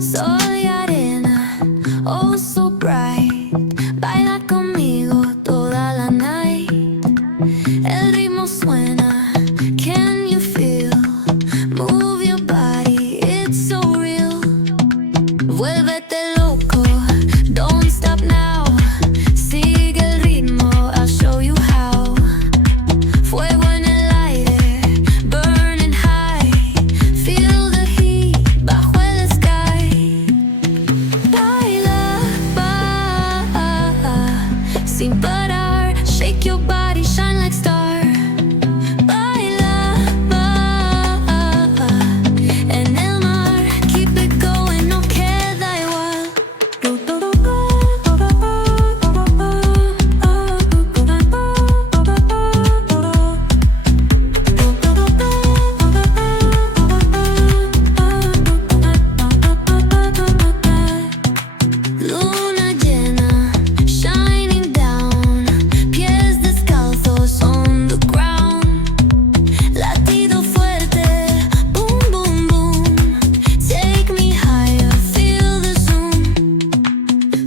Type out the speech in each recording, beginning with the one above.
Soy arena, oh so bright. Baila conmigo toda la night. El ritmo suena, can you feel? Move your body, it's so real. Vuélvete loco, don't stop now. Sigue el ritmo, I'll show you how. Fuego en el aire, burning high. Feel the heat bajo el sky. Baila, sin parar. Shake your body, shine like star. Baila, en el mar. Keep it going, no queda igual. Luna llena, shining down. Pies descalzos on the ground. Latido fuerte, boom, boom, boom. Take me higher, feel the zoom.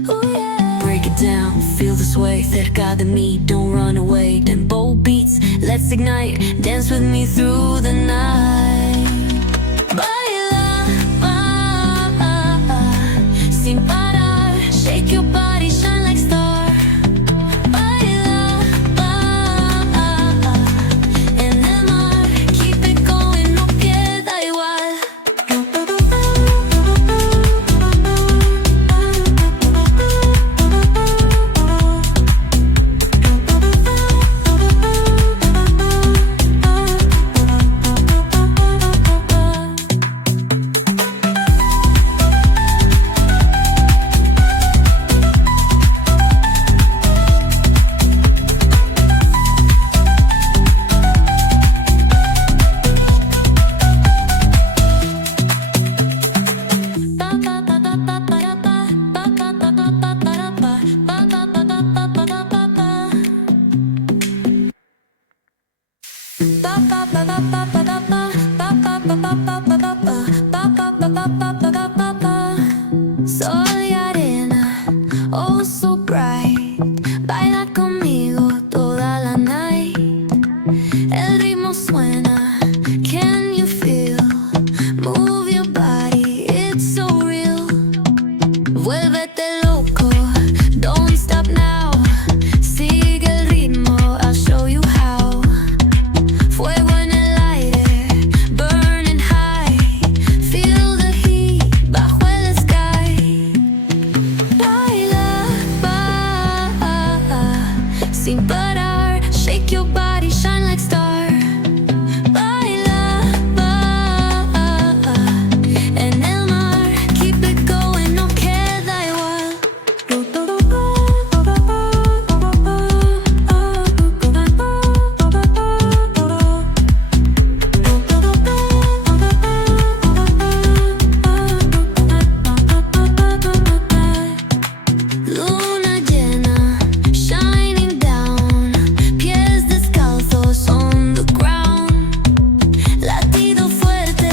Ooh, yeah. Break it down, feel the sway. Cerca de mí, don't run away. Tempo beats, let's ignite. Dance with me through the night. Baila, sin parar. Shake your body, shine like star. Baila, en el mar. Keep it going, no queda igual. Soy arena, oh so bright. Baila conmigo toda la night. El ritmo suena, can you feel? Move your body, it's so real. Vuélvete loco, don't stop now. Sigue el ritmo, I'll show you how. Fuego en el aire, burning high. Feel the heat bajo el sky. Baila, sin parar. Shake your body, shine like star. Baila, en el mar. Keep it going, no queda igual. Luna llena, shining down. Pies descalzos on the ground. Latido fuerte,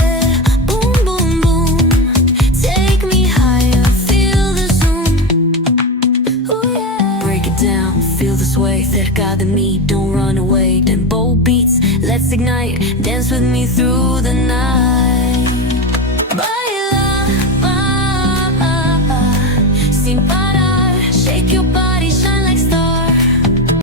boom, boom, boom. Take me higher, feel the zoom. Ooh, yeah. Break it down, feel the sway. Cerca de mí, don't run away. Tempo beats, let's ignite. Dance with me through the night. Baila, sin parar. Shake your body.